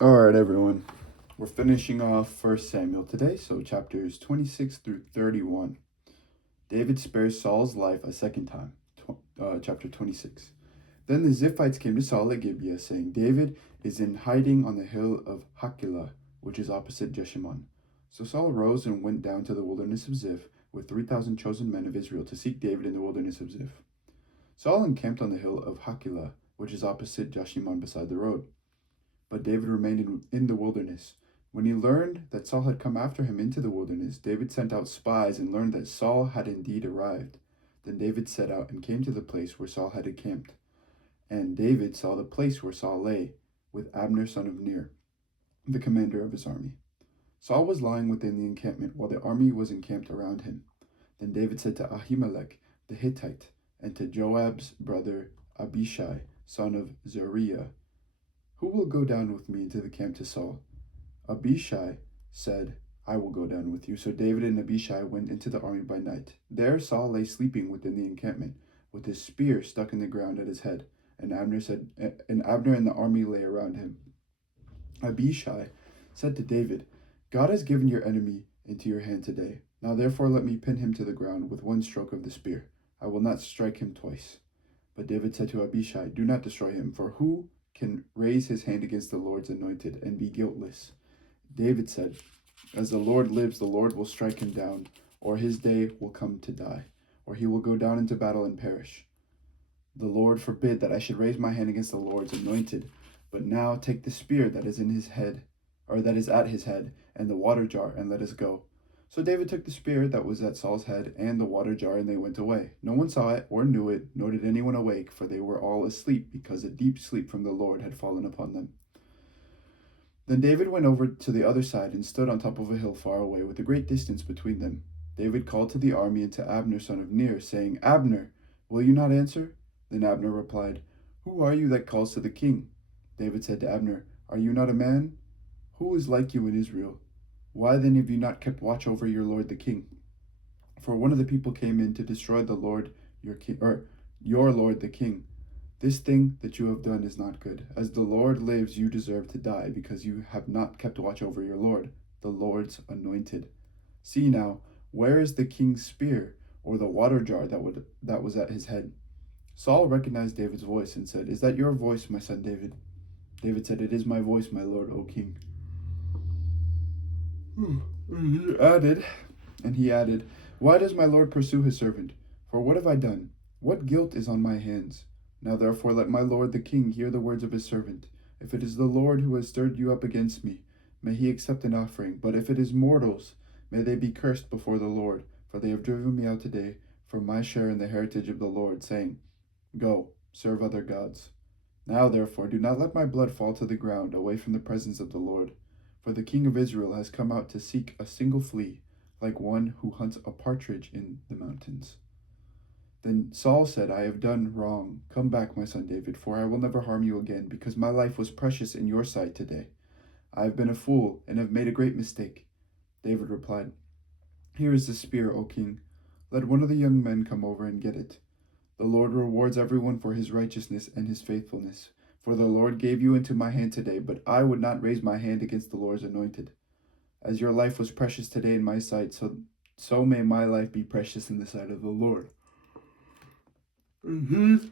All right, everyone. We're finishing off First Samuel today, so chapters 26 through 31. David spares Saul's life a second time. Chapter 26. Then the Ziphites came to Saul at Gibeah, saying, David is in hiding on the hill of Hakilah, which is opposite Jeshimon. So Saul rose and went down to the wilderness of Ziph with 3,000 chosen men of Israel to seek David in the wilderness of Ziph. Saul encamped on the hill of Hakilah, which is opposite Jeshimon beside the road. But David remained in the wilderness. When he learned that Saul had come after him into the wilderness, David sent out spies and learned that Saul had indeed arrived. Then David set out and came to the place where Saul had encamped. And David saw the place where Saul lay, with Abner son of Ner, the commander of his army. Saul was lying within the encampment, while the army was encamped around him. Then David said to Ahimelech the Hittite, and to Joab's brother Abishai, son of Zeruiah, who will go down with me into the camp to Saul? Abishai said, I will go down with you. So David and Abishai went into the army by night. There Saul lay sleeping within the encampment, with his spear stuck in the ground at his head. And Abner and the army lay around him. Abishai said to David, God has given your enemy into your hand today. Now therefore let me pin him to the ground with one stroke of the spear. I will not strike him twice. But David said to Abishai, do not destroy him, for who can raise his hand against the Lord's anointed and be guiltless? David said, as the Lord lives, the Lord will strike him down, or his day will come to die, or he will go down into battle and perish. The Lord forbid that I should raise my hand against the Lord's anointed. But now take the spear that is in his head, or that is at his head, and the water jar, and let us go. So David took the spear that was at Saul's head and the water jar, and they went away. No one saw it or knew it, nor did anyone awake, for they were all asleep, because a deep sleep from the Lord had fallen upon them. Then David went over to the other side and stood on top of a hill far away, with a great distance between them. David called to the army and to Abner son of Ner, saying, Abner, will you not answer? Then Abner replied, Who are you that calls to the king? David said to Abner, Are you not a man? Who is like you in Israel? Why then have you not kept watch over your lord the king? For one of the people came in to destroy the Lord your king, or your lord the king. This thing that you have done is not good. As the Lord lives, you deserve to die, because you have not kept watch over your lord, the Lord's anointed. See now, where is the king's spear, or the water jar that was at his head? Saul recognized David's voice and said, Is that your voice, my son David? David said, It is my voice, my lord, O king. He added, Why does my lord pursue his servant? For what have I done? What guilt is on my hands? Now therefore let my lord the king hear the words of his servant. If it is the Lord who has stirred you up against me, may he accept an offering. But if it is mortals, may they be cursed before the Lord, for they have driven me out today from my share in the heritage of the Lord, saying, Go, serve other gods. Now therefore do not let my blood fall to the ground away from the presence of the Lord. For the king of Israel has come out to seek a single flea, like one who hunts a partridge in the mountains. Then Saul said, I have done wrong. Come back, my son David, for I will never harm you again, because my life was precious in your sight today. I have been a fool, and have made a great mistake. David replied, Here is the spear, O king. Let one of the young men come over and get it. The Lord rewards everyone for his righteousness and his faithfulness. For the Lord gave you into my hand today, but I would not raise my hand against the Lord's anointed. As your life was precious today in my sight, so may my life be precious in the sight of the Lord. And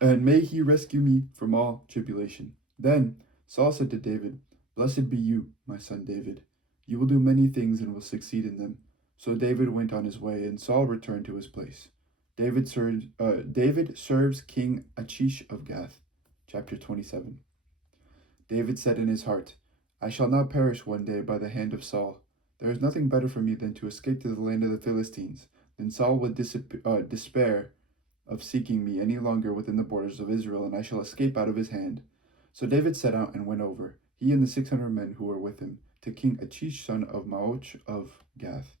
may he rescue me from all tribulation. Then Saul said to David, Blessed be you, my son David. You will do many things and will succeed in them. So David went on his way, and Saul returned to his place. David serves King Achish of Gath. Chapter 27. David said in his heart, I shall not perish one day by the hand of Saul. There is nothing better for me than to escape to the land of the Philistines. Then Saul would despair of seeking me any longer within the borders of Israel, and I shall escape out of his hand. So David set out and went over, he and the 600 men who were with him, to King Achish son of Maoch of Gath.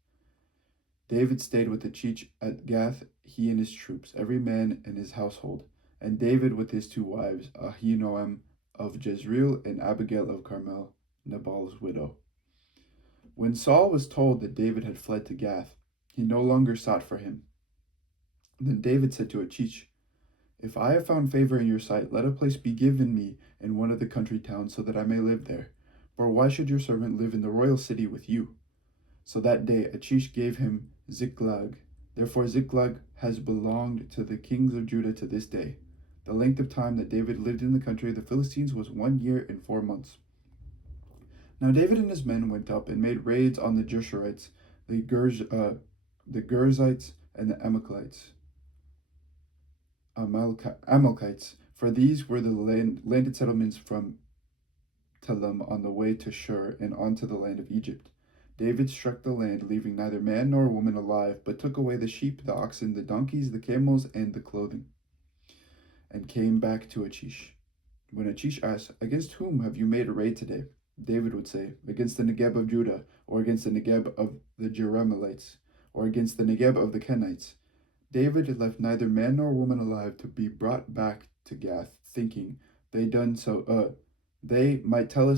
David stayed with Achish at Gath, he and his troops, every man in his household, and David with his 2 wives, Ahinoam of Jezreel and Abigail of Carmel, Nabal's widow. When Saul was told that David had fled to Gath, he no longer sought for him. Then David said to Achish, If I have found favor in your sight, let a place be given me in one of the country towns, so that I may live there. For why should your servant live in the royal city with you?" So that day Achish gave him Ziklag. Therefore Ziklag has belonged to the kings of Judah to this day. The length of time that David lived in the country of the Philistines was 1 year and 4 months. Now David and his men went up and made raids on the Geshurites, the Girzites, and the Amalekites, for these were the landed settlements from Telem on the way to Shur and onto the land of Egypt. David struck the land, leaving neither man nor woman alive, but took away the sheep, the oxen, the donkeys, the camels, and the clothing, and came back to Achish. When Achish asked, "Against whom have you made a raid today?" David would say, "Against the Negeb of Judah, or against the Negeb of the Jerahmeelites, or against the Negeb of the Kenites." David left neither man nor woman alive to be brought back to Gath, thinking, They might tell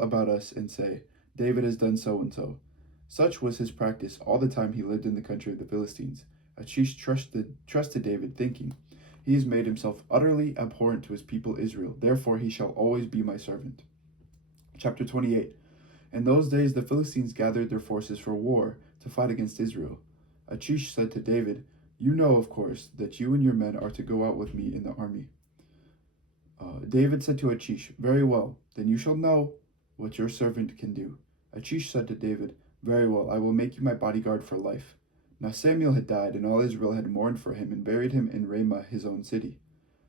about us and say, "David has done so and so." Such was his practice all the time he lived in the country of the Philistines. Achish trusted David, thinking, "He has made himself utterly abhorrent to his people Israel. Therefore he shall always be my servant." Chapter 28. In those days the Philistines gathered their forces for war to fight against Israel. Achish said to David, "You know, of course, that you and your men are to go out with me in the army." David said to Achish, "Very well, then you shall know what your servant can do." Achish said to David, "Very well, I will make you my bodyguard for life." Now Samuel had died, and all Israel had mourned for him and buried him in Ramah, his own city.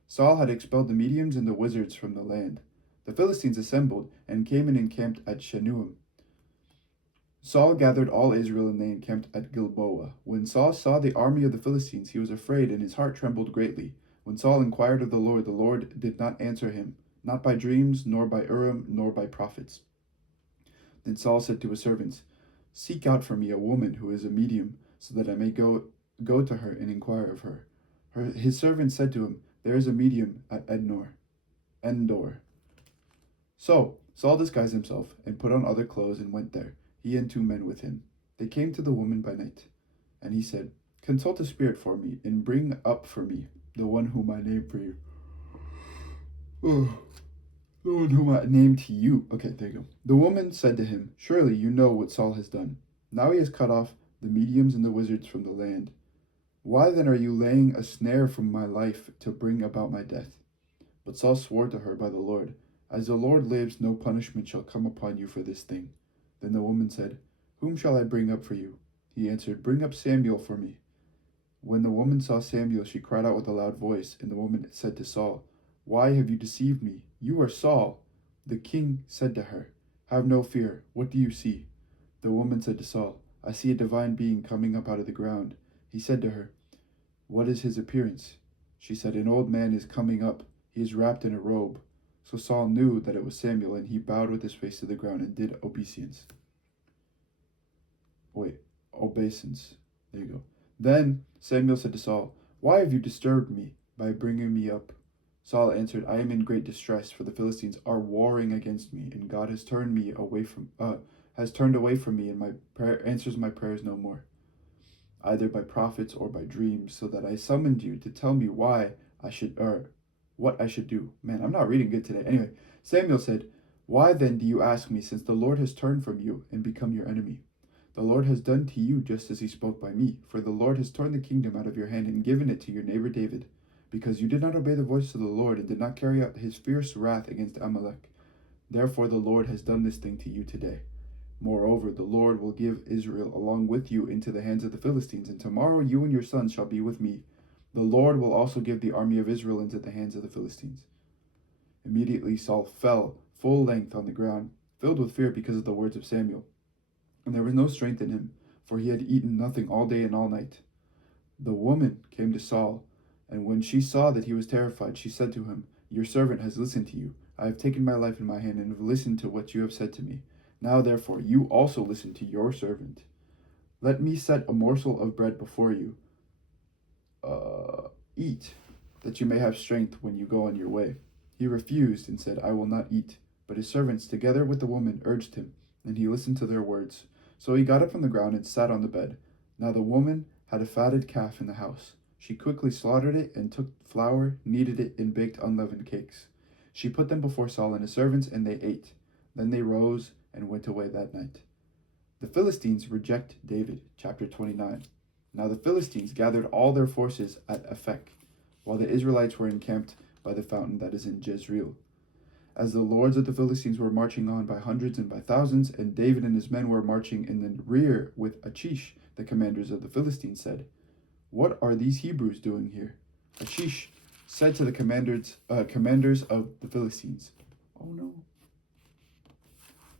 Saul had expelled the mediums and the wizards from the land. The Philistines assembled and came and encamped at Shanuim. Saul gathered all Israel, and they encamped at Gilboa. When Saul saw the army of the Philistines, he was afraid, and his heart trembled greatly. When Saul inquired of the Lord did not answer him, not by dreams, nor by Urim, nor by prophets. Then Saul said to his servants, "Seek out for me a woman who is a medium, so that I may go to her and inquire of her." His servants said to him, "There is a medium at Endor." So Saul disguised himself and put on other clothes and went there, he and 2 men with him. They came to the woman by night, and he said, "Consult a spirit for me and bring up for me the one whom I named for you." The one whom I named to you. Okay, there you go. The woman said to him, "Surely you know what Saul has done. Now he has cut off the mediums and the wizards from the land. Why then are you laying a snare for my life to bring about my death?" But Saul swore to her by the Lord, "As the Lord lives, no punishment shall come upon you for this thing." Then the woman said, "Whom shall I bring up for you?" He answered, "Bring up Samuel for me." When the woman saw Samuel, she cried out with a loud voice, and the woman said to Saul, "Why have you deceived me? You are Saul." The king said to her, "Have no fear. What do you see?" The woman said to Saul, "I see a divine being coming up out of the ground." He said to her, "What is his appearance?" She said, "An old man is coming up. He is wrapped in a robe." So Saul knew that it was Samuel, and he bowed with his face to the ground and did obeisance. There you go. Then Samuel said to Saul, "Why have you disturbed me by bringing me up?" Saul answered, "I am in great distress, for the Philistines are warring against me, and God has turned away from me, and answers my prayers no more, either by prophets or by dreams, so that I summoned you to tell me what I should do." Man, I'm not reading good today. Anyway, Samuel said, "Why then do you ask me, since the Lord has turned from you and become your enemy? The Lord has done to you just as he spoke by me, for the Lord has torn the kingdom out of your hand and given it to your neighbor David, because you did not obey the voice of the Lord and did not carry out his fierce wrath against Amalek. Therefore the Lord has done this thing to you today. Moreover, the Lord will give Israel along with you into the hands of the Philistines, and tomorrow you and your sons shall be with me. The Lord will also give the army of Israel into the hands of the Philistines." Immediately Saul fell full length on the ground, filled with fear because of the words of Samuel. And there was no strength in him, for he had eaten nothing all day and all night. The woman came to Saul, and when she saw that he was terrified, she said to him, "Your servant has listened to you. I have taken my life in my hand and have listened to what you have said to me. Now therefore you also listen to your servant. Let me set a morsel of bread before you. Eat, that you may have strength when you go on your way." He refused and said, "I will not eat." But his servants, together with the woman, urged him, and he listened to their words. So he got up from the ground and sat on the bed. Now the woman had a fatted calf in the house. She quickly slaughtered it and took flour, kneaded it, and baked unleavened cakes. She put them before Saul and his servants, and they ate. Then they rose and went away that night. The Philistines reject David. Chapter 29. Now the Philistines gathered all their forces at Aphek, while the Israelites were encamped by the fountain that is in Jezreel. As the lords of the Philistines were marching on by hundreds and by thousands, and David and his men were marching in the rear with Achish, the commanders of the Philistines said, "What are these Hebrews doing here?" Achish said to the commanders of the Philistines,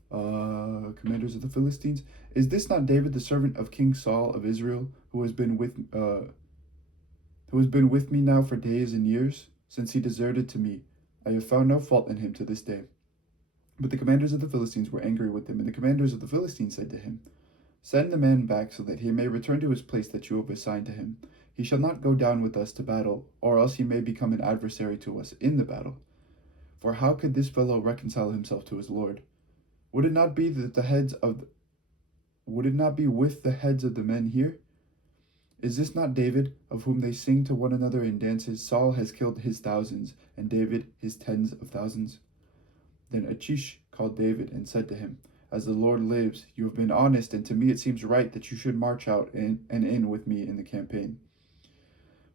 commanders of the Philistines, "Is this not David, the servant of King Saul of Israel, who has been with me now for days and years? Since he deserted to me, I have found no fault in him to this day." But the commanders of the Philistines were angry with him, and the commanders of the Philistines said to him, "Send the man back so that he may return to his place that you have assigned to him. He shall not go down with us to battle, or else he may become an adversary to us in the battle. For how could this fellow reconcile himself to his Lord? Would it not be with the heads of the men here? Is this not David, of whom they sing to one another in dances? Saul has killed his thousands, and David his tens of thousands." Then Achish called David and said to him, "As the Lord lives, you have been honest, and to me it seems right that you should march out and in with me in the campaign.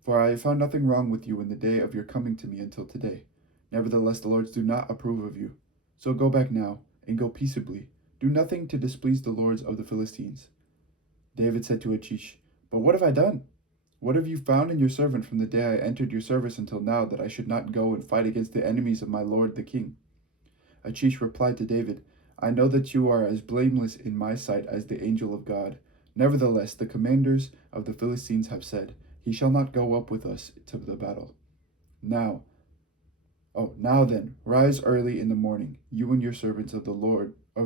For I have found nothing wrong with you in the day of your coming to me until today. Nevertheless, the lords do not approve of you. So go back now, and go peaceably. Do nothing to displease the lords of the Philistines." David said to Achish, "But what have I done? What have you found in your servant from the day I entered your service until now, that I should not go and fight against the enemies of my lord the king?" Achish replied to David, "I know that you are as blameless in my sight as the angel of God. Nevertheless, the commanders of the Philistines have said, 'He shall not go up with us to the battle.' Now then, rise early in the morning, you and your servants of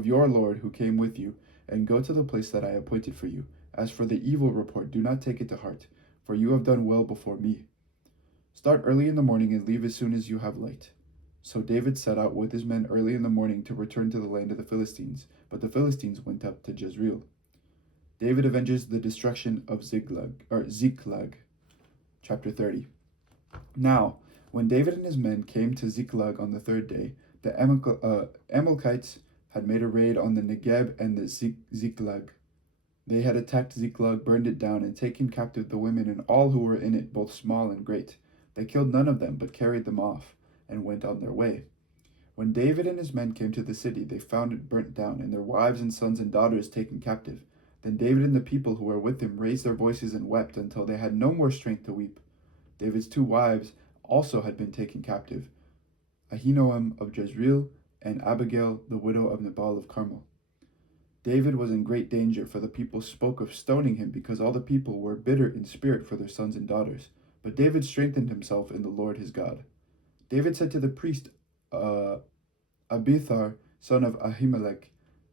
your Lord who came with you, and go to the place that I appointed for you. As for the evil report, do not take it to heart, for you have done well before me. Start early in the morning and leave as soon as you have light." So David set out with his men early in the morning to return to the land of the Philistines, but the Philistines went up to Jezreel. David avenges the destruction of Ziklag. Chapter 30. Now, when David and his men came to Ziklag on the third day, the Amalekites had made a raid on the Negeb and the Ziklag. They had attacked Ziklag, burned it down, and taken captive the women and all who were in it, both small and great. They killed none of them, but carried them off, and went on their way. When David and his men came to the city, they found it burnt down, and their wives and sons and daughters taken captive. Then David and the people who were with him raised their voices and wept until they had no more strength to weep. David's 2 wives also had been taken captive, Ahinoam of Jezreel and Abigail, the widow of Nabal of Carmel. David was in great danger, for the people spoke of stoning him, because all the people were bitter in spirit for their sons and daughters. But David strengthened himself in the Lord his God. David said to the priest Abiathar, son of Ahimelech,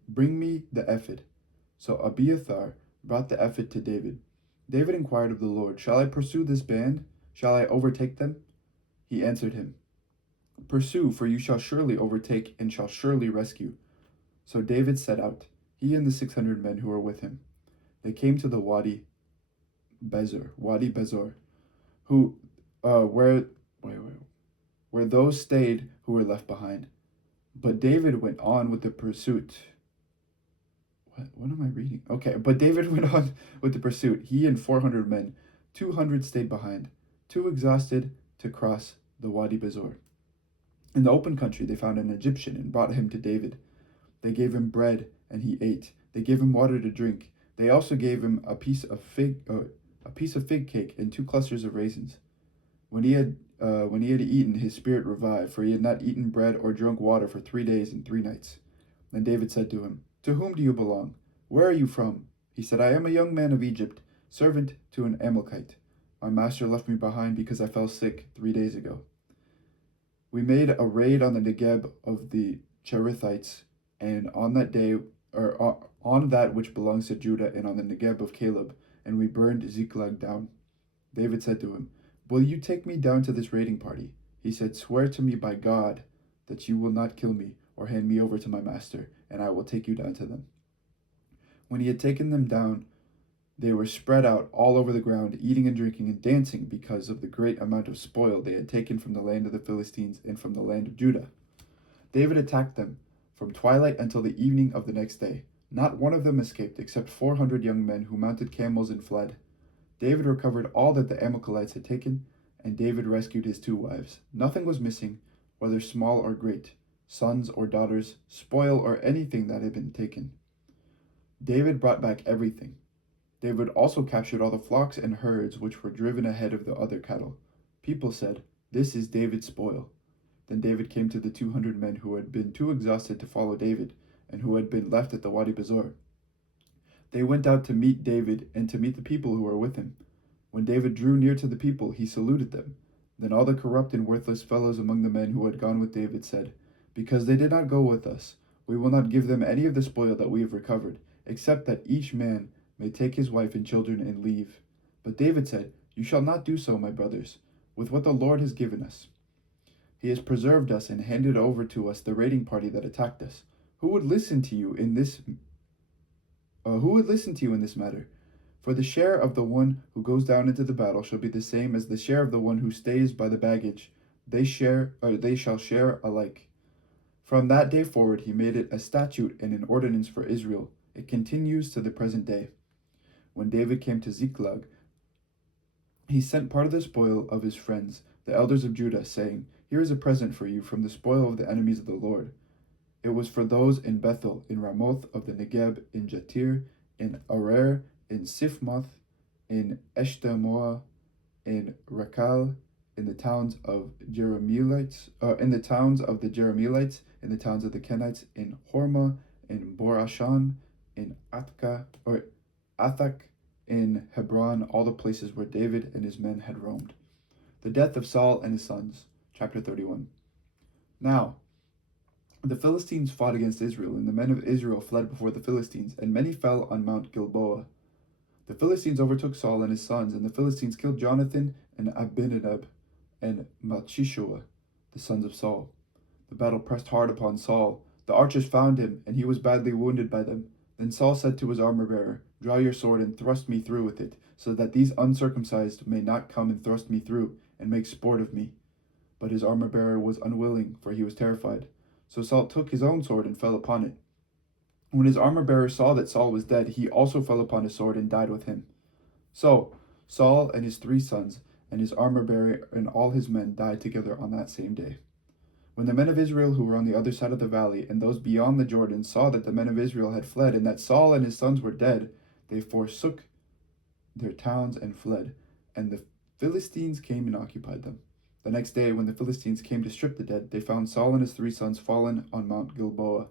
"Bring me the ephod." So Abiathar brought the ephod to David. David inquired of the Lord, "Shall I pursue this band? Shall I overtake them?" He answered him, "Pursue, for you shall surely overtake and shall surely rescue." So David set out, he and the 600 men who were with him. They came to the Wadi Bezor, where those stayed who were left behind. But David went on with the pursuit. What am I reading? Okay, but David went on with the pursuit, he and 400 men. 200 stayed behind, too exhausted to cross the Wadi Bezor. In the open country, they found an Egyptian and brought him to David. They gave him bread, and he ate. They gave him water to drink. They also gave him a piece of fig cake and 2 clusters of raisins. When he had eaten, his spirit revived, for he had not eaten bread or drunk water for 3 days and 3 nights. Then David said to him, "To whom do you belong? Where are you from?" He said, "I am a young man of Egypt, servant to an Amalekite. My master left me behind because I fell sick 3 days ago. We made a raid on the Negeb of the Cherethites, and on that which belongs to Judah, and on the Negeb of Caleb, and we burned Ziklag down." David said to him, "Will you take me down to this raiding party?" He said, "Swear to me by God that you will not kill me or hand me over to my master, and I will take you down to them." When he had taken them down They were spread out all over the ground, eating and drinking and dancing because of the great amount of spoil they had taken from the land of the Philistines and from the land of Judah. David attacked them from twilight until the evening of the next day. Not one of them escaped, except 400 young men who mounted camels and fled. David recovered all that the Amalekites had taken, and David rescued his 2 wives. Nothing was missing, whether small or great, sons or daughters, spoil or anything that had been taken. David brought back everything. David also captured all the flocks and herds which were driven ahead of the other cattle. People said, "This is David's spoil." Then David came to the 200 men who had been too exhausted to follow David, and who had been left at the Wadi Bezor. They went out to meet David and to meet the people who were with him. When David drew near to the people, he saluted them. Then all the corrupt and worthless fellows among the men who had gone with David said, "Because they did not go with us, we will not give them any of the spoil that we have recovered, except that each man may take his wife and children and leave." But David said, "You shall not do so, my brothers, with what the Lord has given us. He has preserved us and handed over to us the raiding party that attacked us. Who would listen to you in this matter? For the share of the one who goes down into the battle shall be the same as the share of the one who stays by the baggage. They shall share alike." From that day forward he made it a statute and an ordinance for Israel. It continues to the present day. When David came to Ziklag, he sent part of the spoil of his friends, the elders of Judah, saying, "Here is a present for you from the spoil of the enemies of the Lord." It was for those in Bethel, in Ramoth of the Negeb, in Jatir, in Arer, in Sifmoth, in Eshtemoa, in Rakal, in the towns of Jerahmeelites, in the towns of the Jerahmeelites, in the towns of the Kenites, in Hormah, in Borashan, in Athak, in Hebron, all the places where David and his men had roamed. The death of Saul and his sons. Chapter 31. Now, the Philistines fought against Israel, and the men of Israel fled before the Philistines, and many fell on Mount Gilboa. The Philistines overtook Saul and his sons, and the Philistines killed Jonathan and Abinadab and Malchishua, the sons of Saul. The battle pressed hard upon Saul. The archers found him, and he was badly wounded by them. Then Saul said to his armor-bearer, "Draw your sword and thrust me through with it, so that these uncircumcised may not come and thrust me through, and make sport of me." But his armor-bearer was unwilling, for he was terrified. So Saul took his own sword and fell upon it. When his armor-bearer saw that Saul was dead, he also fell upon his sword and died with him. So Saul and his 3 sons and his armor-bearer and all his men died together on that same day. When the men of Israel who were on the other side of the valley and those beyond the Jordan saw that the men of Israel had fled and that Saul and his sons were dead, they forsook their towns and fled, and the Philistines came and occupied them. The next day, when the Philistines came to strip the dead, they found Saul and his 3 sons fallen on Mount Gilboa.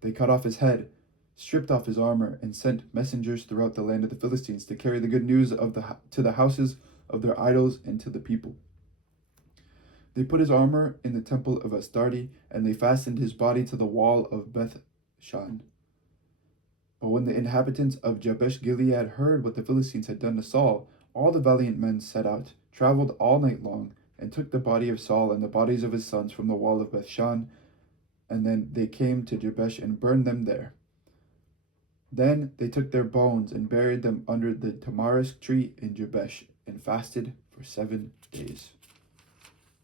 They cut off his head, stripped off his armor, and sent messengers throughout the land of the Philistines to carry the good news to the houses of their idols and to the people. They put his armor in the temple of Astarte, and they fastened his body to the wall of Beth-shan. But when the inhabitants of Jabesh Gilead heard what the Philistines had done to Saul, all the valiant men set out, traveled all night long, and took the body of Saul and the bodies of his sons from the wall of Beth-shan, and then they came to Jabesh and burned them there. Then they took their bones and buried them under the tamarisk tree in Jabesh, and fasted for 7 days.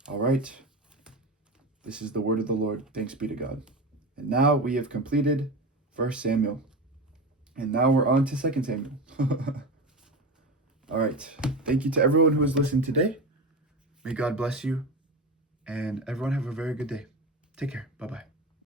All right, this is the word of the Lord. Thanks be to God. And now we have completed 1 Samuel. And now we're on to 2 Samuel. All right, thank you to everyone who has listened today. May God bless you, and everyone have a very good day. Take care. Bye-bye.